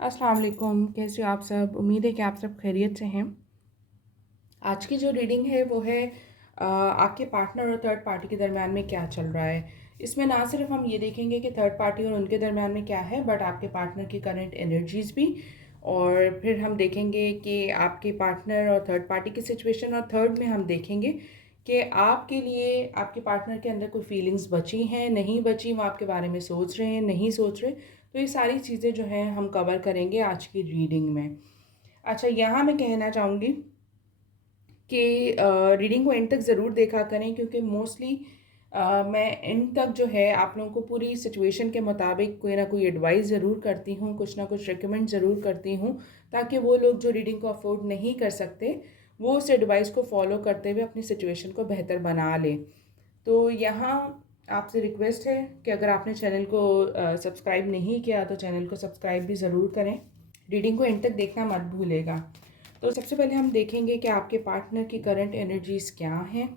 अस्सलाम वालेकुम, कैसे हो आप सब? उम्मीद है कि आप सब खैरियत से हैं। आज की जो रीडिंग है वो है आपके पार्टनर और थर्ड पार्टी के दरमियान में क्या चल रहा है। इसमें ना सिर्फ हम ये देखेंगे कि थर्ड पार्टी और उनके दरमियान में क्या है, बट आपके पार्टनर की करंट एनर्जीज भी। और फिर हम देखेंगे कि आपके पार्टनर और थर्ड पार्टी की सिचुएशन, और थर्ड में हम देखेंगे कि आपके लिए आपके पार्टनर के अंदर कोई फीलिंग्स बची हैं, नहीं बची, वो आपके बारे में सोच रहे हैं, नहीं सोच रहे। तो ये सारी चीज़ें जो हैं हम कवर करेंगे आज की रीडिंग में। अच्छा, यहाँ मैं कहना चाहूँगी कि रीडिंग को एंड तक ज़रूर देखा करें, क्योंकि मोस्टली मैं एंड तक जो है आप लोगों को पूरी सिचुएशन के मुताबिक कोई ना कोई एडवाइस ज़रूर करती हूँ, कुछ ना कुछ रिकमेंड ज़रूर करती हूँ, ताकि वो लोग जो रीडिंग को अफोर्ड नहीं कर सकते वो उस एडवाइस को फॉलो करते हुए अपनी सिचुएशन को बेहतर बना लें। तो यहाँ आपसे रिक्वेस्ट है कि अगर आपने चैनल को सब्सक्राइब नहीं किया तो चैनल को सब्सक्राइब भी ज़रूर करें। रीडिंग को एंड तक देखना मत भूलेगा। तो सबसे पहले हम देखेंगे कि आपके पार्टनर की करंट एनर्जीज क्या हैं।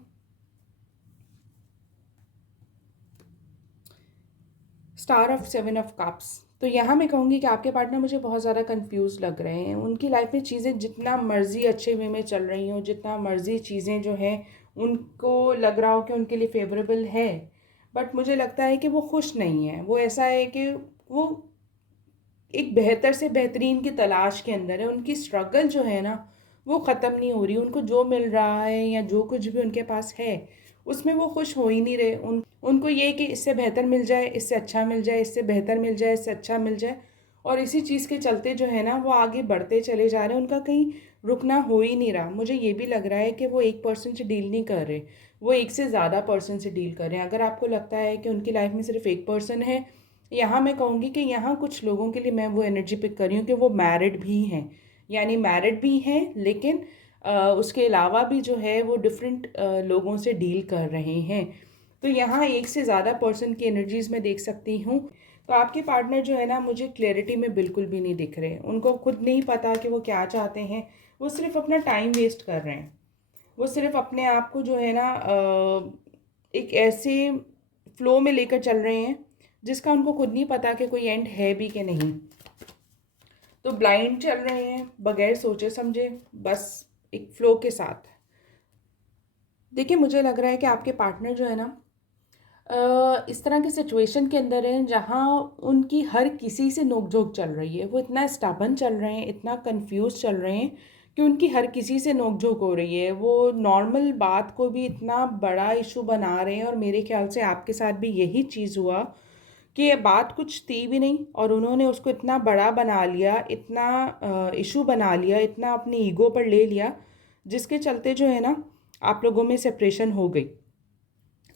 Star of seven of cups. तो यहाँ मैं कहूँगी कि आपके पार्टनर मुझे बहुत ज़्यादा कंफ्यूज लग रहे हैं। उनकी लाइफ में चीज़ें जितना मर्जी अच्छे वे में चल रही हों, जितना मर्जी चीज़ें जो हैं उनको लग रहा हो कि उनके लिए फेवरेबल है, बट मुझे लगता है कि वो खुश नहीं है। वो ऐसा है कि वो एक बेहतर से बेहतरीन की तलाश के अंदर है। उनकी स्ट्रगल जो है ना वो ख़त्म नहीं हो रही। उनको जो मिल रहा है या जो कुछ भी उनके पास है उसमें वो खुश हो ही नहीं रहे। उनको ये है कि इससे बेहतर मिल जाए, इससे अच्छा मिल जाए, इससे बेहतर मिल जाए, इससे अच्छा मिल जाए। और इसी चीज़ के चलते जो है ना वो आगे बढ़ते चले जा रहे हैं। उनका कहीं रुकना हो ही नहीं रहा। मुझे ये भी लग रहा है कि वो एक पर्सन से डील नहीं कर रहे, वो एक से ज़्यादा पर्सन से डील कर रहे हैं। अगर आपको लगता है कि उनकी लाइफ में सिर्फ एक पर्सन है, यहाँ मैं कहूँगी कि यहाँ कुछ लोगों के लिए मैं वो एनर्जी पिक कर रही हूँ कि वो मैरिड भी हैं। यानी मैरिड भी हैं, लेकिन उसके अलावा भी जो है वो डिफरेंट लोगों से डील कर रहे हैं। तो यहाँ एक से ज़्यादा पर्सन की एनर्जीज़ मैं देख सकती हूँ। तो आपके पार्टनर जो है ना मुझे क्लैरिटी में बिल्कुल भी नहीं दिख रहे। उनको खुद नहीं पता कि वो क्या चाहते हैं। वो सिर्फ अपना टाइम वेस्ट कर रहे हैं। वो सिर्फ अपने आप को जो है ना एक ऐसे फ्लो में लेकर चल रहे हैं जिसका उनको खुद नहीं पता कि कोई एंड है भी कि नहीं। तो ब्लाइंड चल रहे हैं बगैर सोचे समझे, बस एक फ्लो के साथ। देखिए, मुझे लग रहा है कि आपके पार्टनर जो है ना इस तरह की सिचुएशन के अंदर हैं जहाँ उनकी हर किसी से नोक-झोंक चल रही है। वो इतना स्टबर्न चल रहे हैं, इतना कन्फ्यूज़ चल रहे हैं कि उनकी हर किसी से नोक-झोंक हो रही है। वो नॉर्मल बात को भी इतना बड़ा इश्यू बना रहे हैं, और मेरे ख़्याल से आपके साथ भी यही चीज़ हुआ कि ये बात कुछ थी भी नहीं और उन्होंने उसको इतना बड़ा बना लिया, इतना इश्यू बना लिया, इतना अपनी ईगो पर ले लिया, जिसके चलते जो है ना आप लोगों में सेपरेशन हो गई।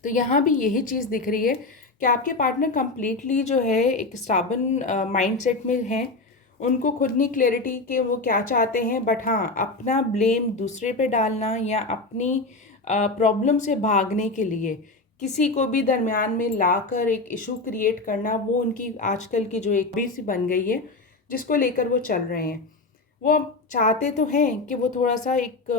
तो यहाँ भी यही चीज़ दिख रही है कि आपके पार्टनर कंप्लीटली जो है एक स्टाबन माइंडसेट में हैं। उनको खुद नहीं क्लैरिटी कि वो क्या चाहते हैं, बट हाँ अपना ब्लेम दूसरे पे डालना या अपनी प्रॉब्लम से भागने के लिए किसी को भी दरमियान में लाकर एक इशू क्रिएट करना, वो उनकी आजकल की जो एक भी सी बन गई है जिसको लेकर वो चल रहे हैं। वो चाहते तो हैं कि वो थोड़ा-सा एक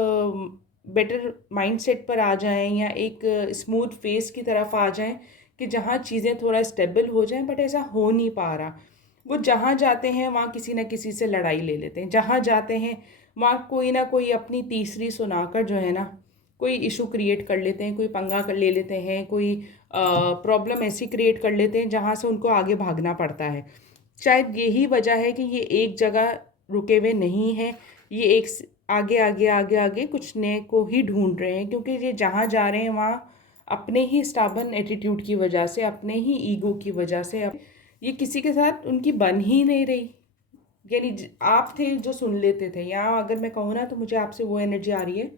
बेटर माइंडसेट पर आ जाएँ या एक स्मूथ फेस की तरफ आ जाएँ कि जहाँ चीज़ें थोड़ा स्टेबल हो जाएँ, बट ऐसा हो नहीं पा रहा। वो जहाँ जाते हैं वहाँ किसी न किसी से लड़ाई ले लेते हैं। जहाँ जाते हैं वहाँ कोई ना कोई अपनी तीसरी सुनाकर जो है ना कोई इशू क्रिएट कर लेते हैं, कोई पंगा कर ले लेते हैं, कोई प्रॉब्लम ऐसी क्रिएट कर लेते हैं जहाँ से उनको आगे भागना पड़ता है। शायद यही वजह है कि ये एक जगह रुके हुए नहीं हैं। ये आगे आगे आगे आगे कुछ नए को ही ढूंढ रहे हैं, क्योंकि ये जहाँ जा रहे हैं वहाँ अपने ही स्टाबन एटीट्यूड की वजह से, अपने ही ईगो की वजह से ये किसी के साथ उनकी बन ही नहीं रही। यानी आप थे जो सुन लेते थे, या अगर मैं कहूँ ना तो मुझे आपसे वो एनर्जी आ रही है।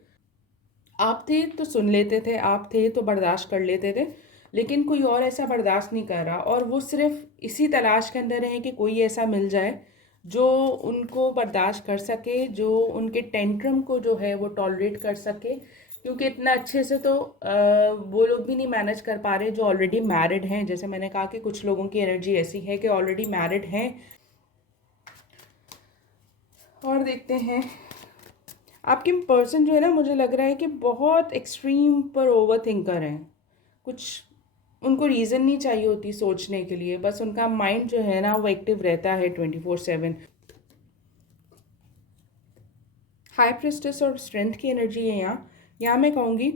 आप थे तो सुन लेते थे, आप थे तो बर्दाश्त कर लेते थे, लेकिन कोई और ऐसा बर्दाश्त नहीं कर रहा, और वो सिर्फ इसी तलाश के अंदर हैं कि कोई ऐसा मिल जाए जो उनको बर्दाश्त कर सके, जो उनके टेंट्रम को जो है वो टॉलरेट कर सके। क्योंकि इतना अच्छे से तो वो लोग भी नहीं मैनेज कर पा रहे जो ऑलरेडी मैरिड हैं। जैसे मैंने कहा कि कुछ लोगों की एनर्जी ऐसी है कि ऑलरेडी मैरिड हैं। और देखते हैं आपके पर्सन जो है ना, मुझे लग रहा है कि बहुत एक्सट्रीम पर ओवर थिंकर हैं। कुछ उनको रीज़न नहीं चाहिए होती सोचने के लिए, बस उनका माइंड जो है ना वो एक्टिव रहता है 24/7। हाई प्रेस्टिस और स्ट्रेंथ की एनर्जी है यहाँ मैं कहूँगी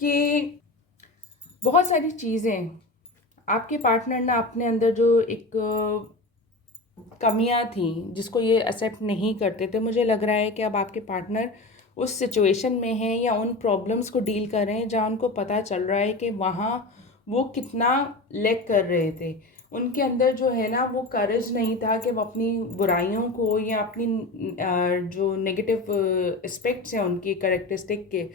कि बहुत सारी चीज़ें आपके पार्टनर ना अपने अंदर जो एक कमियां थी जिसको ये एक्सेप्ट नहीं करते थे, मुझे लग रहा है कि अब आपके पार्टनर उस सिचुएशन में हैं या उन प्रॉब्लम्स को डील कर रहे हैं जहाँ उनको पता चल रहा है कि वहाँ वो कितना लैक कर रहे थे। उनके अंदर जो है ना वो करेज नहीं था कि वो अपनी बुराइयों को या अपनी जो नेगेटिव एस्पेक्ट्स हैं उनकी करेक्टरिस्टिक के,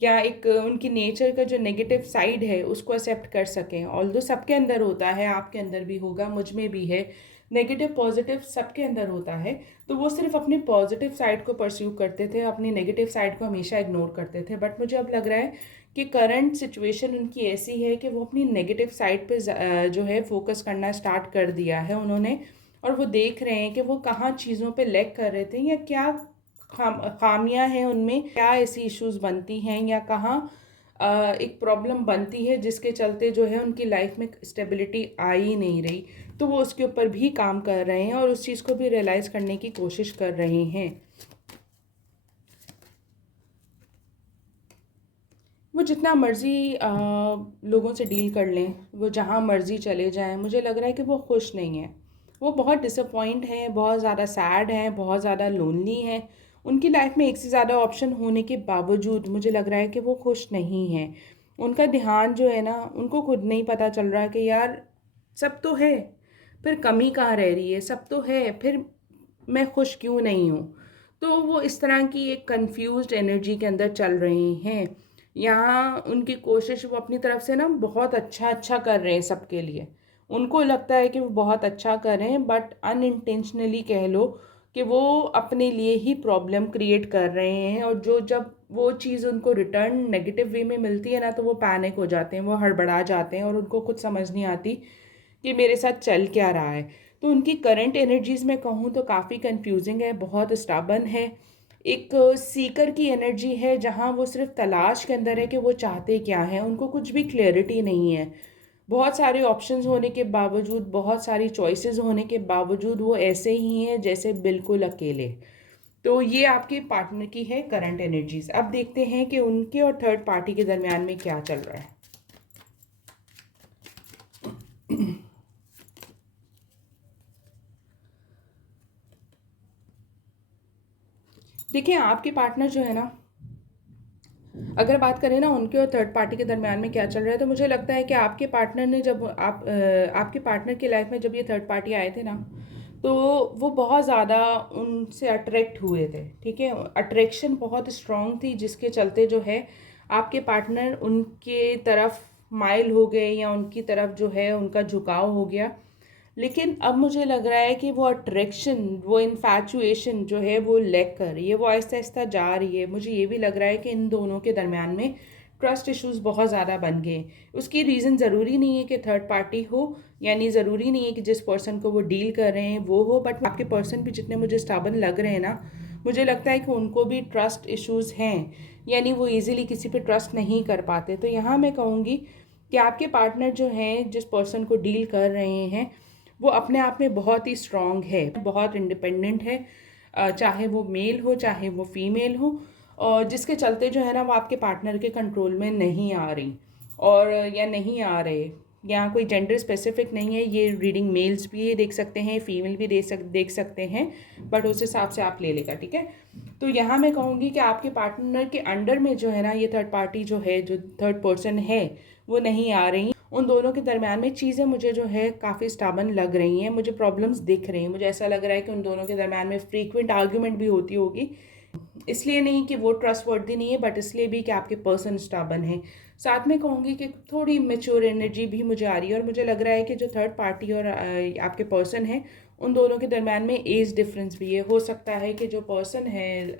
या एक उनकी नेचर का जो नेगेटिव साइड है उसको एक्सेप्ट कर सकें। ऑल्दो सबके अंदर होता है, आपके अंदर भी होगा, मुझ में भी है, नेगेटिव पॉजिटिव सबके अंदर होता है। तो वो सिर्फ अपनी पॉजिटिव साइड को परस्यू करते थे, अपनी नेगेटिव साइड को हमेशा इग्नोर करते थे। बट मुझे अब लग रहा है कि करंट सिचुएशन उनकी ऐसी है कि वो अपनी नेगेटिव साइड पे जो है फोकस करना स्टार्ट कर दिया है उन्होंने, और वो देख रहे हैं कि वो कहाँ चीज़ों पे लैक कर रहे थे या क्या खामियां हैं उनमें, क्या ऐसी इश्यूज बनती हैं या कहाँ एक प्रॉब्लम बनती है जिसके चलते जो है उनकी लाइफ में स्टेबिलिटी आ ही नहीं रही। तो वो उसके ऊपर भी काम कर रहे हैं और उस चीज़ को भी रियलाइज़ करने की कोशिश कर रहे हैं। वो जितना मर्ज़ी लोगों से डील कर लें, वो जहाँ मर्ज़ी चले जाएं, मुझे लग रहा है कि वो खुश नहीं है। वो बहुत डिसअपॉइंट हैं, बहुत ज़्यादा सैड हैं, बहुत ज़्यादा लोनली हैं। उनकी लाइफ में एक से ज़्यादा ऑप्शन होने के बावजूद मुझे लग रहा है कि वो खुश नहीं हैं। उनका ध्यान जो है ना, उनको खुद नहीं पता चल रहा कि यार सब तो है, फिर कमी कहाँ रह रही है, सब तो है, फिर मैं खुश क्यों नहीं हूँ। तो वो इस तरह की एक कंफ्यूज्ड एनर्जी के अंदर चल रहे हैं। यहाँ उनकी कोशिश, वो अपनी तरफ से ना बहुत अच्छा अच्छा कर रहे हैं सबके लिए, उनको लगता है कि वो बहुत अच्छा कर रहे हैं, बट अनइंटेंशनली कह लो कि वो अपने लिए ही प्रॉब्लम क्रिएट कर रहे हैं। और जब वो चीज़ उनको रिटर्न नेगेटिव वे में मिलती है ना, तो वो पैनिक हो जाते हैं, वो हड़बड़ा जाते हैं और उनको कुछ समझ नहीं आती कि मेरे साथ चल क्या रहा है। तो उनकी करंट एनर्जीज़ में कहूँ तो काफ़ी कंफ्यूजिंग है, बहुत स्टाबन है, एक सीकर की एनर्जी है जहाँ वो सिर्फ तलाश के अंदर है कि वो चाहते क्या हैं, उनको कुछ भी क्लैरिटी नहीं है। बहुत सारे ऑप्शंस होने के बावजूद, बहुत सारी चॉइसेस होने के बावजूद वो ऐसे ही हैं जैसे बिल्कुल अकेले। तो ये आपके पार्टनर की है करंट एनर्जीज। अब देखते हैं कि उनके और थर्ड पार्टी के दरमियान में क्या चल रहा है। देखिए, आपके पार्टनर जो है ना, अगर बात करें ना उनके और थर्ड पार्टी के दरमियान में क्या चल रहा है, तो मुझे लगता है कि आपके पार्टनर ने जब आपके पार्टनर की लाइफ में जब ये थर्ड पार्टी आए थे ना, तो वो बहुत ज़्यादा उनसे अट्रैक्ट हुए थे। ठीक है, अट्रैक्शन बहुत स्ट्रॉन्ग थी जिसके चलते जो है आपके पार्टनर उनके तरफ माइल हो गए या उनकी तरफ जो है उनका झुकाव हो गया। लेकिन अब मुझे लग रहा है कि वो अट्रैक्शन, वो इन्फैचुएशन जो है वो लैक कर रही है, वो आहिस्ता आहिस्ता जा रही है। मुझे ये भी लग रहा है कि इन दोनों के दरमियान में ट्रस्ट इश्यूज बहुत ज़्यादा बन गए। उसकी रीज़न ज़रूरी नहीं है कि थर्ड पार्टी हो, यानी ज़रूरी नहीं है कि जिस पर्सन को वो डील कर रहे हैं वो हो, बट आपके पर्सन भी जितने मुझे स्टाबन लग रहे हैं ना, मुझे लगता है कि उनको भी ट्रस्ट इश्यूज हैं, यानी वो ईजिली किसी पे ट्रस्ट नहीं कर पाते। तो यहाँ मैं कहूँगी कि आपके पार्टनर जो हैं, जिस पर्सन को डील कर रहे हैं, वो अपने आप में बहुत ही स्ट्रॉन्ग है, बहुत इंडिपेंडेंट है, चाहे वो मेल हो चाहे वो फीमेल हो, और जिसके चलते जो है ना वो आपके पार्टनर के कंट्रोल में नहीं आ रही, और या नहीं आ रहे। यहाँ कोई जेंडर स्पेसिफिक नहीं है, ये रीडिंग मेल्स भी देख सकते हैं, फीमेल भी देख सकते हैं, बट उस हिसाब से आप ले लेगा। ठीक है, तो यहाँ मैं कहूँगी कि आपके पार्टनर के अंडर में जो है ना ये थर्ड पार्टी जो है, जो थर्ड पर्सन है, वो नहीं आ रही। उन दोनों के दरमियान में चीज़ें मुझे जो है काफ़ी स्टाबन लग रही हैं, मुझे प्रॉब्लम्स दिख रही हैं। मुझे ऐसा लग रहा है कि उन दोनों के दरमियान में फ्रीक्वेंट आर्ग्यूमेंट भी होती होगी, इसलिए नहीं कि वो ट्रस्ट वर्दी नहीं है, बट इसलिए भी कि आपके पर्सन स्टाबन है। साथ में कहूँगी कि थोड़ी मेच्योर एनर्जी भी मुझे आ रही है, और मुझे लग रहा है कि जो थर्ड पार्टी और आपके पर्सन है, उन दोनों के दरमियान में एज डिफरेंस भी है। हो सकता है कि जो पर्सन है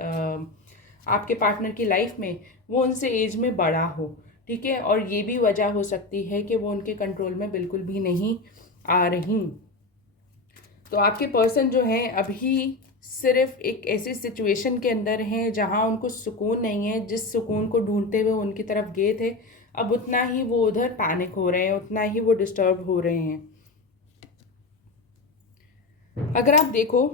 आपके पार्टनर की लाइफ में, वो उनसे एज में बड़ा हो। ठीक है, और ये भी वजह हो सकती है कि वो उनके कंट्रोल में बिल्कुल भी नहीं आ रही। तो आपके पर्सन जो हैं अभी सिर्फ एक ऐसी सिचुएशन के अंदर हैं जहां उनको सुकून नहीं है। जिस सुकून को ढूंढते हुए उनकी तरफ गए थे, अब उतना ही वो उधर पैनिक हो रहे हैं, उतना ही वो डिस्टर्ब हो रहे हैं। अगर आप देखो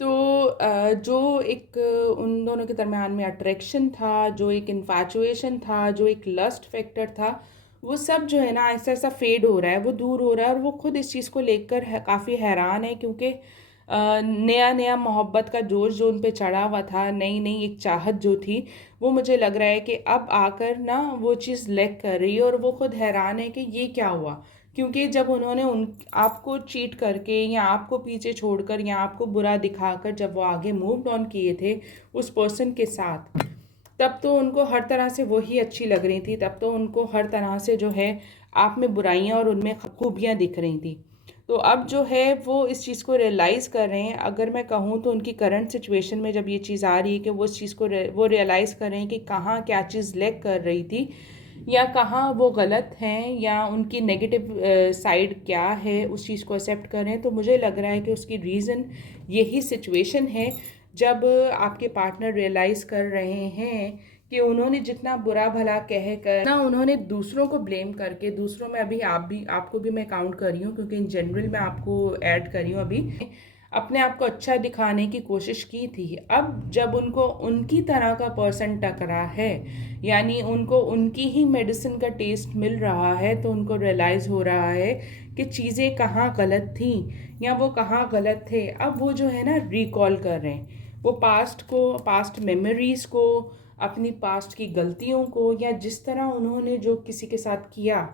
तो जो एक उन दोनों के दरमियान में अट्रैक्शन था, जो एक इन्फैचुएशन था, जो एक लस्ट फैक्टर था, वो सब जो है ना ऐसा ऐसा फेड हो रहा है, वो दूर हो रहा है। और वो खुद इस चीज़ को लेकर काफ़ी हैरान है, क्योंकि नया नया मोहब्बत का जोश जो उन पे चढ़ा हुआ था, नई नई एक चाहत जो थी, वो मुझे लग रहा है कि अब आकर ना वो चीज़ लैक कर रही है। और वो खुद हैरान है कि ये क्या हुआ, क्योंकि जब उन्होंने उन आपको चीट करके या आपको पीछे छोड़कर या आपको बुरा दिखाकर जब वो आगे मूव ऑन किए थे उस पर्सन के साथ, तब तो उनको हर तरह से वही अच्छी लग रही थी, तब तो उनको हर तरह से जो है आप में बुराइयां और उनमें खूबियां दिख रही थी। तो अब जो है वो इस चीज़ को रियलाइज़ कर रहे हैं। अगर मैं कहूँ तो उनकी करंट सिचुएशन में जब ये चीज़ आ रही है कि वो इस चीज़ को वो रियलाइज़ कर रहे हैं कि कहाँ क्या चीज़ लैक कर रही थी, या कहाँ वो गलत हैं, या उनकी नेगेटिव साइड क्या है, उस चीज़ को एक्सेप्ट करें। तो मुझे लग रहा है कि उसकी रीज़न यही सिचुएशन है, जब आपके पार्टनर रियलाइज़ कर रहे हैं कि उन्होंने जितना बुरा भला कह कर ना, उन्होंने दूसरों को ब्लेम करके, दूसरों में अभी आपको भी मैं काउंट कर रही हूँ, क्योंकि इन जनरल मैं आपको ऐड कर रही हूँ अभी, अपने आप को अच्छा दिखाने की कोशिश की थी। अब जब उनको उनकी तरह का पर्सन टकरा है, यानी उनको उनकी ही मेडिसिन का टेस्ट मिल रहा है, तो उनको रियलाइज़ हो रहा है कि चीज़ें कहाँ गलत थी या वो कहाँ गलत थे। अब वो जो है ना रिकॉल कर रहे हैं वो पास्ट को, पास्ट मेमोरीज़ को, अपनी पास्ट की गलतियों को, या जिस तरह उन्होंने जो किसी के साथ किया,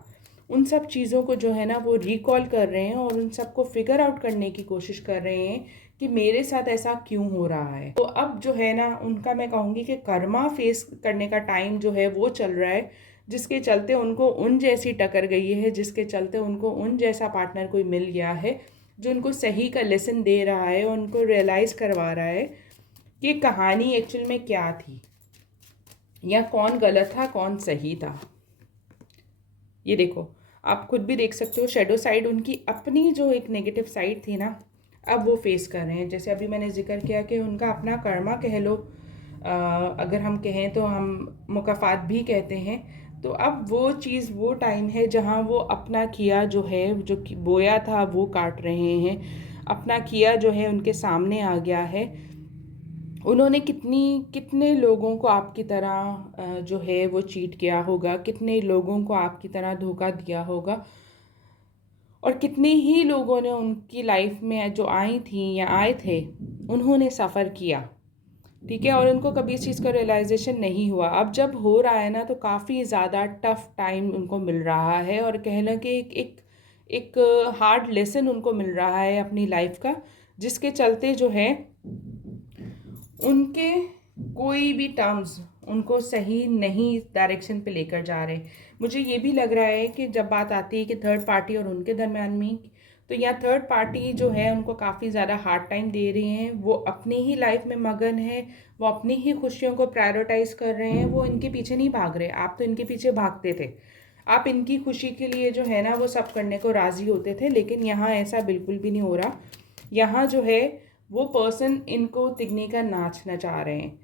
उन सब चीज़ों को जो है ना वो रिकॉल कर रहे हैं और उन सबको फिगर आउट करने की कोशिश कर रहे हैं कि मेरे साथ ऐसा क्यों हो रहा है। तो अब जो है ना उनका, मैं कहूँगी कि कर्मा फेस करने का टाइम जो है वो चल रहा है, जिसके चलते उनको उन जैसी टकर गई है, जिसके चलते उनको उन जैसा पार्टनर कोई मिल गया है जो उनको सही का लेसन दे रहा है, उनको रियलाइज़ करवा रहा है कि कहानी एक्चुअल में क्या थी, या कौन गलत था कौन सही था। ये देखो, आप खुद भी देख सकते हो, शैडो साइड उनकी अपनी जो एक नेगेटिव साइड थी ना, अब वो फेस कर रहे हैं। जैसे अभी मैंने जिक्र किया कि उनका अपना कर्मा कह लो, अगर हम कहें तो हम मुकाफात भी कहते हैं। तो अब वो चीज़, वो टाइम है जहाँ वो अपना किया जो है, जो बोया था वो काट रहे हैं। अपना किया जो है उनके सामने आ गया है। उन्होंने कितने लोगों को आपकी तरह जो है वो चीट किया होगा, कितने लोगों को आपकी तरह धोखा दिया होगा, और कितने ही लोगों ने उनकी लाइफ में जो आई थी या आए थे, उन्होंने सफ़र किया। ठीक है, और उनको कभी इस चीज़ का रियलाइजेशन नहीं हुआ। अब जब हो रहा है ना, तो काफ़ी ज़्यादा टफ टाइम उनको मिल रहा है, और कह लें कि एक हार्ड लेसन उनको मिल रहा है अपनी लाइफ का, जिसके चलते जो है उनके कोई भी टर्म्स उनको सही नहीं डायरेक्शन पे लेकर जा रहे। मुझे ये भी लग रहा है कि जब बात आती है कि थर्ड पार्टी और उनके दरमियान में, तो यहाँ थर्ड पार्टी जो है उनको काफ़ी ज़्यादा हार्ड टाइम दे रहे हैं। वो अपनी ही लाइफ में मगन है, वो अपनी ही खुशियों को प्रायोरिटाइज कर रहे हैं, वो इनके पीछे नहीं भाग रहे। आप तो इनके पीछे भागते थे, आप इनकी खुशी के लिए जो है ना वो सब करने को राज़ी होते थे, लेकिन यहाँ ऐसा बिल्कुल भी नहीं हो रहा। यहाँ जो है वो पर्सन इनको तिगने का नाच नचा रहे हैं।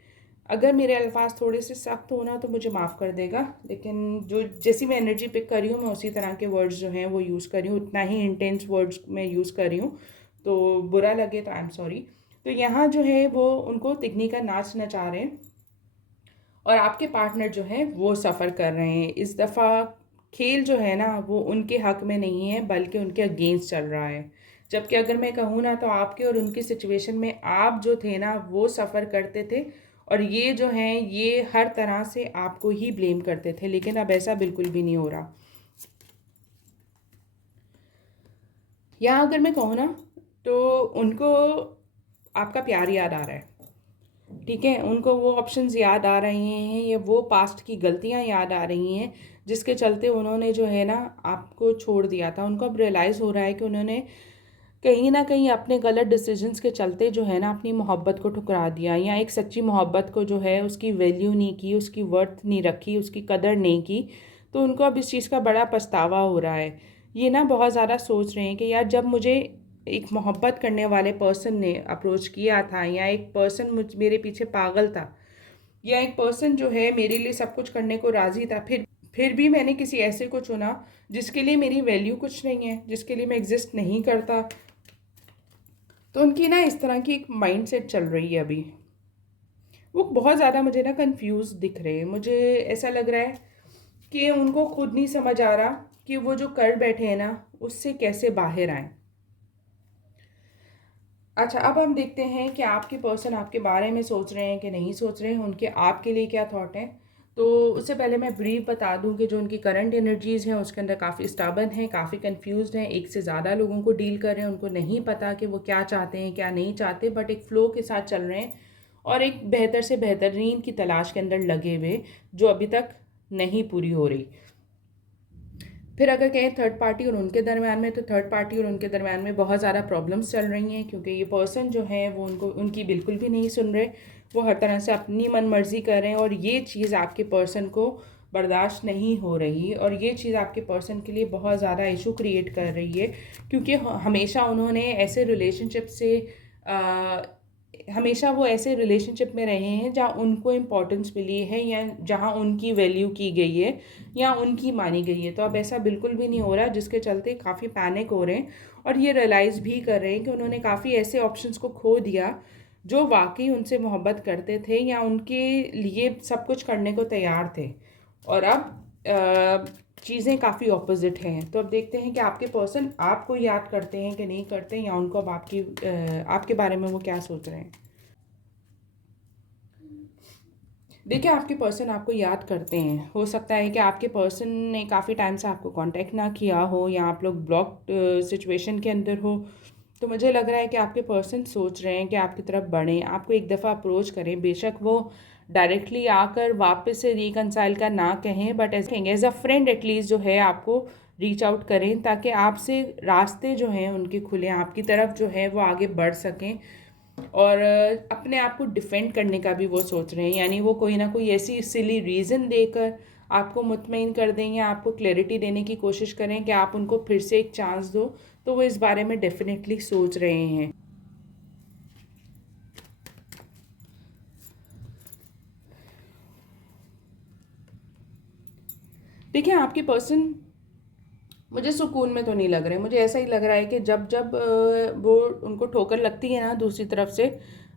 अगर मेरे अल्फाज थोड़े से सख्त होना तो मुझे माफ़ कर देगा, लेकिन जो जैसी मैं एनर्जी पिक कर रही हूँ मैं उसी तरह के वर्ड्स जो हैं वो यूज़ कर रही हूँ, उतना ही इंटेंस वर्ड्स मैं यूज़ कर रही हूँ। तो बुरा लगे तो आई एम सॉरी। तो यहाँ जो है वो उनको तिगने का नाच नचा रहे हैं, और आपके पार्टनर जो हैं वो सफ़र कर रहे हैं। इस दफ़ा खेल जो है ना वो उनके हक में नहीं है, बल्कि उनके अगेंस्ट चल रहा है। जबकि अगर मैं कहूँ ना, तो आपके और उनकी सिचुएशन में आप जो थे ना वो सफ़र करते थे, और ये जो हैं ये हर तरह से आपको ही ब्लेम करते थे, लेकिन अब ऐसा बिल्कुल भी नहीं हो रहा। यहाँ अगर मैं कहूँ ना, तो उनको आपका प्यार याद आ रहा है। ठीक है, उनको वो ऑप्शंस याद आ रहे हैं, या वो पास्ट की गलतियाँ याद आ रही हैं, जिसके चलते उन्होंने जो है ना आपको छोड़ दिया था। उनको अब रियलाइज़ हो रहा है कि उन्होंने कहीं ना कहीं अपने गलत डिसीजंस के चलते जो है ना अपनी मोहब्बत को ठुकरा दिया, या एक सच्ची मोहब्बत को जो है उसकी वैल्यू नहीं की, उसकी वर्थ नहीं रखी, उसकी कदर नहीं की। तो उनको अब इस चीज़ का बड़ा पछतावा हो रहा है। ये ना बहुत ज़्यादा सोच रहे हैं कि यार, जब मुझे एक मोहब्बत करने वाले पर्सन ने अप्रोच किया था, या एक पर्सन मेरे पीछे पागल था, या एक पर्सन जो है मेरे लिए सब कुछ करने को राज़ी था, फिर भी मैंने किसी ऐसे को चुना जिसके लिए मेरी वैल्यू कुछ नहीं है, जिसके लिए मैं एग्जिस्ट नहीं करता, तो उनकी ना इस तरह की एक माइंडसेट चल रही है अभी। वो बहुत ज़्यादा मुझे ना कंफ्यूज दिख रहे हैं। मुझे ऐसा लग रहा है कि उनको खुद नहीं समझ आ रहा कि वो जो कर बैठे हैं ना उससे कैसे बाहर आएँ। अच्छा, अब हम देखते हैं कि आपके पर्सन आपके बारे में सोच रहे हैं कि नहीं सोच रहे हैं, उनके आपके लिए क्या थॉट हैं। तो उससे पहले मैं ब्रीफ बता दूं कि जो उनकी करंट एनर्जीज़ हैं उसके अंदर काफ़ी स्टबर्न हैं, काफ़ी कंफ्यूज्ड हैं, एक से ज़्यादा लोगों को डील कर रहे हैं, उनको नहीं पता कि वो क्या चाहते हैं क्या नहीं चाहते, बट एक फ़्लो के साथ चल रहे हैं और एक बेहतर से बेहतरीन की तलाश के अंदर लगे हुए जो अभी तक नहीं पूरी हो रही। फिर अगर कहें थर्ड पार्टी और उनके दरम्यान में, तो थर्ड पार्टी और उनके दरम्यान में बहुत ज़्यादा प्रॉब्लम्स चल रही हैं, क्योंकि ये पर्सन जो है वो उनकी बिल्कुल भी नहीं सुन रहे। वो हर तरह से अपनी मन मर्जी कर रहे हैं और ये चीज़ आपके पर्सन को बर्दाश्त नहीं हो रही और ये चीज़ आपके पर्सन के लिए बहुत ज़्यादा इशू क्रिएट कर रही है, क्योंकि हमेशा उन्होंने ऐसे रिलेशनशिप से हमेशा वो ऐसे रिलेशनशिप में रहे हैं जहाँ उनको इम्पोर्टेंस मिली है या जहाँ उनकी वैल्यू की गई है या उनकी मानी गई है। तो अब ऐसा बिल्कुल भी नहीं हो रहा, जिसके चलते काफ़ी पैनिक हो रहे हैं और ये रियलाइज़ भी कर रहे हैं कि उन्होंने काफ़ी ऐसे ऑप्शंस को खो दिया जो वाकई उनसे मोहब्बत करते थे या उनके लिए सब कुछ करने को तैयार थे। और अब चीज़ें काफ़ी ऑपोजिट हैं। तो अब देखते हैं कि आपके पर्सन आपको याद करते हैं कि नहीं करते, या उनको अब आपके बारे में वो क्या सोच रहे हैं। देखिए, आपके पर्सन आपको याद करते हैं। हो सकता है कि आपके पर्सन ने काफ़ी टाइम से आपको कांटेक्ट ना किया हो या आप लोग ब्लॉक सिचुएशन के अंदर हो। तो मुझे लग रहा है कि आपके पर्सन सोच रहे हैं कि आपकी तरफ बढ़ें, आपको एक दफ़ा अप्रोच करें। बेशक वो डायरेक्टली आकर वापस से रिकंसाइल का ना कहें, बट ऐसे कहेंगे एज अ फ्रेंड एटलीस्ट जो है आपको रीच आउट करें, ताकि आपसे रास्ते जो हैं उनके खुलें, आपकी तरफ जो है वो आगे बढ़ सकें। और अपने आप को डिफेंड करने का भी वो सोच रहे हैं, यानी वो कोई ना कोई ऐसी सिली रीज़न देकर आपको मुतमईन कर दें या आपको क्लैरिटी देने की कोशिश करें कि आप उनको फिर से एक चांस दो। तो वो इस बारे में डेफिनेटली सोच रहे हैं। देखिए, आपके पर्सन मुझे सुकून में तो नहीं लग रहे। मुझे ऐसा ही लग रहा है कि जब जब वो उनको ठोकर लगती है ना दूसरी तरफ से,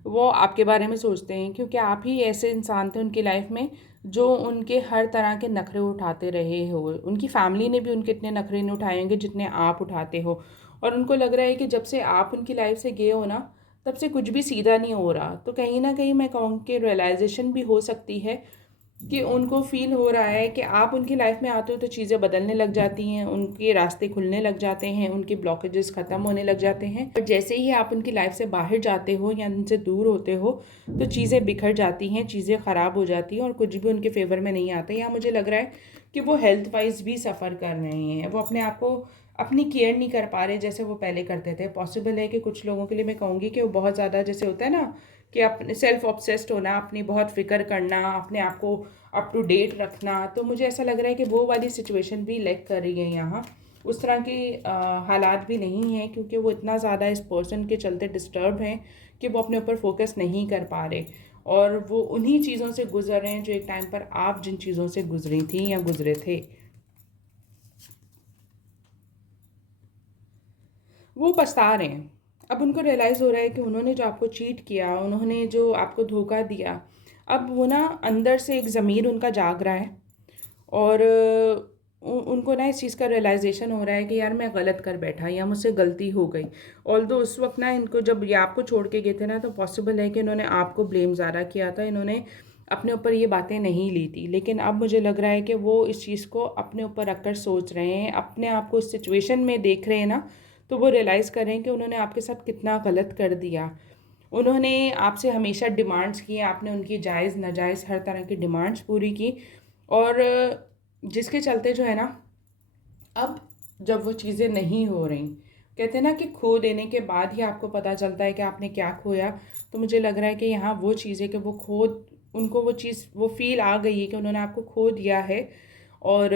वो आपके बारे में सोचते हैं, क्योंकि आप ही ऐसे इंसान थे उनकी लाइफ में जो उनके हर तरह के नखरे उठाते रहे हो। उनकी फैमिली ने भी उनके इतने नखरे नहीं उठाए होंगे जितने आप उठाते हो। और उनको लग रहा है कि जब से आप उनकी लाइफ से गए हो ना, तब से कुछ भी सीधा नहीं हो रहा। तो कहीं ना कहीं मैं कहूँ कि रियलाइजेशन भी हो सकती है कि उनको फ़ील हो रहा है कि आप उनकी लाइफ में आते हो तो चीज़ें बदलने लग जाती हैं, उनके रास्ते खुलने लग जाते हैं, उनके ब्लॉकेजेस ख़त्म होने लग जाते हैं। और जैसे ही आप उनकी लाइफ से बाहर जाते हो या उनसे दूर होते हो, तो चीज़ें बिखर जाती हैं, चीज़ें ख़राब हो जाती हैं और कुछ भी उनके फेवर में नहीं आता। या मुझे लग रहा है कि वो हेल्थ वाइज भी सफ़र कर रहे हैं। वो अपने आप को अपनी केयर नहीं कर पा रहे जैसे वो पहले करते थे। पॉसिबल है कि कुछ लोगों के लिए मैं कहूँगी कि वो बहुत ज़्यादा, जैसे होता है ना कि अपने सेल्फ ऑब्सेस्ड होना, अपनी बहुत फ़िक्र करना, अपने आप को अप टू डेट रखना। तो मुझे ऐसा लग रहा है कि वो वाली सिचुएशन भी लैक कर रही है यहाँ। उस तरह के हालात भी नहीं हैं, क्योंकि वो इतना ज़्यादा इस पर्सन के चलते डिस्टर्ब हैं कि वो अपने ऊपर फोकस नहीं कर पा रहे और वो उन्हीं चीज़ों से गुजर रहे हैं जो एक टाइम पर आप जिन चीज़ों से गुजरी थी या गुजरे थे। वो पछता रहे हैं। अब उनको रियलाइज़ हो रहा है कि उन्होंने जो आपको चीट किया, उन्होंने जो आपको धोखा दिया, अब वो ना अंदर से एक ज़मीर उनका जाग रहा है और उनको ना इस चीज़ का रियलाइजेशन हो रहा है कि यार मैं गलत कर बैठा या मुझसे गलती हो गई। ऑल्दो उस वक्त ना इनको, जब ये आपको छोड़ के गए थे ना, तो पॉसिबल है कि इन्होंने आपको ब्लेम ज़्यादा किया था, इन्होंने अपने ऊपर ये बातें नहीं ली थी। लेकिन अब मुझे लग रहा है कि वो इस चीज़ को अपने ऊपर रखकर सोच रहे हैं, अपने आप को उस सिचुएशन में देख रहे हैं ना, तो वो रियलाइज़ कर रहे हैं कि उन्होंने आपके साथ कितना गलत कर दिया। उन्होंने आपसे हमेशा डिमांड्स किए, आपने उनकी जायज़ नाजायज़ हर तरह की डिमांड्स पूरी की और जिसके चलते जो है ना, अब जब वो चीज़ें नहीं हो रही, कहते हैं ना कि खो देने के बाद ही आपको पता चलता है कि आपने क्या खोया। तो मुझे लग रहा है कि यहाँ वो चीज़ है कि वो खो, उनको वो चीज़, वो फ़ील आ गई है कि उन्होंने आपको खो दिया है और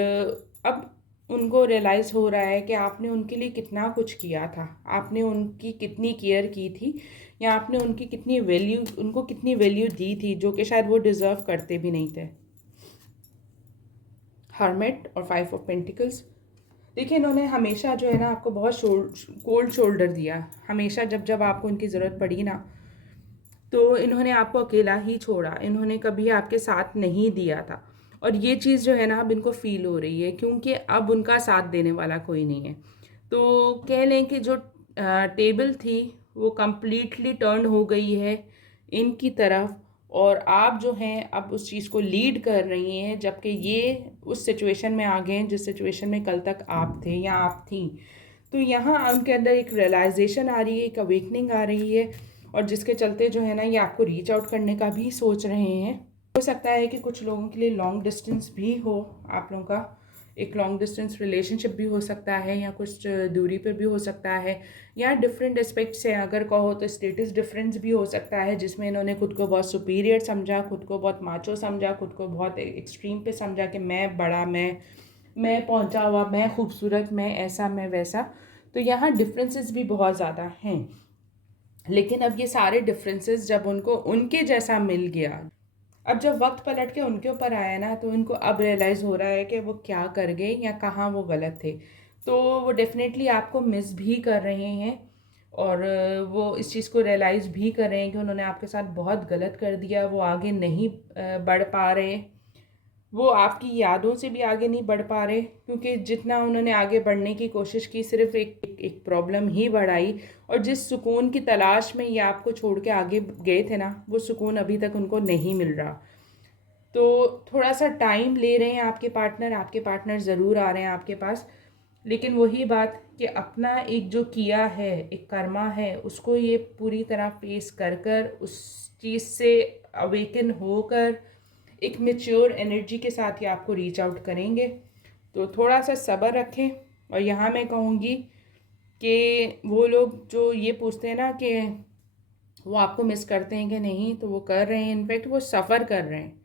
अब उनको रियलाइज़ हो रहा है कि आपने उनके लिए कितना कुछ किया था, आपने उनकी कितनी केयर की थी या आपने उनकी कितनी वैल्यू, उनको कितनी वैल्यू दी थी, जो कि शायद वो डिज़र्व करते भी नहीं थे। हर्मिट और 5 ऑफ पेंटिकल्स। देखिए, इन्होंने हमेशा जो है ना आपको बहुत कोल्ड शोल्डर दिया। हमेशा जब जब आपको उनकी ज़रूरत पड़ी ना, तो इन्होंने आपको अकेला ही छोड़ा, इन्होंने कभी आपके साथ नहीं दिया था। और ये चीज़ जो है ना अब इनको फ़ील हो रही है, क्योंकि अब उनका साथ देने वाला कोई नहीं है। तो कह लें कि जो टेबल थी वो कम्प्लीटली टर्न हो गई है इनकी तरफ, और आप जो हैं अब उस चीज़ को लीड कर रही हैं, जबकि ये उस सिचुएशन में आ गए हैं जिस सिचुएशन में कल तक आप थे या आप थीं। तो यहाँ उनके अंदर एक रियलाइजेशन आ रही है, एक अवेकनिंग आ रही है, और जिसके चलते जो है ना ये आपको रीच आउट करने का भी सोच रहे हैं। हो सकता है कि कुछ लोगों के लिए लॉन्ग डिस्टेंस भी हो, आप लोगों का एक लॉन्ग डिस्टेंस रिलेशनशिप भी हो सकता है, या कुछ दूरी पर भी हो सकता है, या डिफरेंट एस्पेक्ट्स हैं। अगर कहो तो स्टेटस डिफरेंस भी हो सकता है, जिसमें इन्होंने खुद को बहुत सुपीरियर समझा, खुद को बहुत माचो समझा, खुद को बहुत एक्सट्रीम पे समझा कि मैं बड़ा, मैं पहुंचा हुआ, मैं खूबसूरत, मैं ऐसा, मैं वैसा। तो यहाँ डिफरेंसेस भी बहुत ज़्यादा हैं। लेकिन अब ये सारे डिफरेंसेस जब उनको उनके जैसा मिल गया, अब जब वक्त पलट के उनके ऊपर आया ना, तो इनको अब रियलाइज़ हो रहा है कि वो क्या कर गए या कहाँ वो गलत थे। तो वो डेफिनेटली आपको मिस भी कर रहे हैं, और वो इस चीज़ को रियलाइज़ भी कर रहे हैं कि उन्होंने आपके साथ बहुत गलत कर दिया। वो आगे नहीं बढ़ पा रहे, वो आपकी यादों से भी आगे नहीं बढ़ पा रहे, क्योंकि जितना उन्होंने आगे बढ़ने की कोशिश की सिर्फ एक प्रॉब्लम ही बढ़ाई। और जिस सुकून की तलाश में ये आपको छोड़ के आगे गए थे ना, वो सुकून अभी तक उनको नहीं मिल रहा। तो थोड़ा सा टाइम ले रहे हैं आपके पार्टनर ज़रूर आ रहे हैं आपके पास, लेकिन वही बात कि अपना एक जो किया है, एक कर्मा है, उसको ये पूरी तरह फेस कर कर उस चीज़ से अवेकन होकर एक मेच्योर एनर्जी के साथ ही आपको रीच आउट करेंगे। तो थोड़ा सा सब्र रखें। और यहाँ मैं कहूँगी कि वो लोग जो ये पूछते हैं ना कि वो आपको मिस करते हैं कि नहीं, तो वो कर रहे हैं, इनफैक्ट वो सफ़र कर रहे हैं।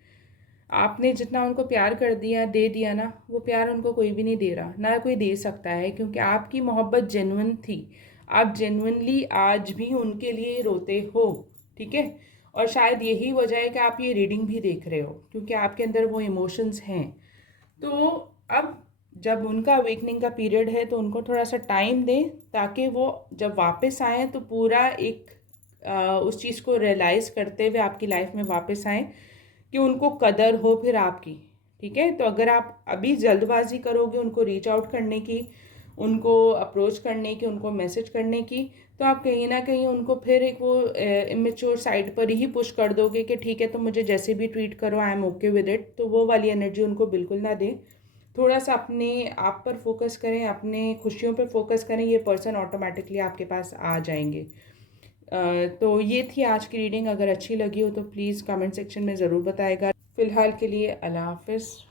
आपने जितना उनको प्यार कर दिया, दे दिया ना, वो प्यार उनको कोई भी नहीं दे रहा, ना कोई दे सकता है, क्योंकि आपकी मोहब्बत जेन्युइन थी। आप जेन्युइनली आज भी उनके लिए रोते हो, ठीक है। और शायद यही वजह है कि आप ये रीडिंग भी देख रहे हो, क्योंकि आपके अंदर वो इमोशंस हैं। तो अब जब उनका अवेकनिंग का पीरियड है, तो उनको थोड़ा सा टाइम दें, ताकि वो जब वापस आएँ तो पूरा एक उस चीज़ को रियलाइज़ करते हुए आपकी लाइफ में वापस आएँ, कि उनको कदर हो फिर आपकी, ठीक है। तो अगर आप अभी जल्दबाजी करोगे उनको रीच आउट करने की, उनको अप्रोच करने की, उनको मैसेज करने की, तो आप कहीं ना कहीं उनको फिर एक वो इमेच्योर साइड पर ही पुश कर दोगे कि ठीक है, तो मुझे जैसे भी ट्रीट करो, I am okay with it. तो वो वाली एनर्जी उनको बिल्कुल ना दें। थोड़ा सा अपने आप पर फोकस करें, अपने खुशियों पर फोकस करें, ये पर्सन ऑटोमेटिकली आपके पास आ जाएंगे। तो ये थी आज की रीडिंग। अगर अच्छी लगी हो तो प्लीज़ कमेंट सेक्शन में ज़रूर बताएगा। फ़िलहाल के लिए अल्लाह हाफ़िज़।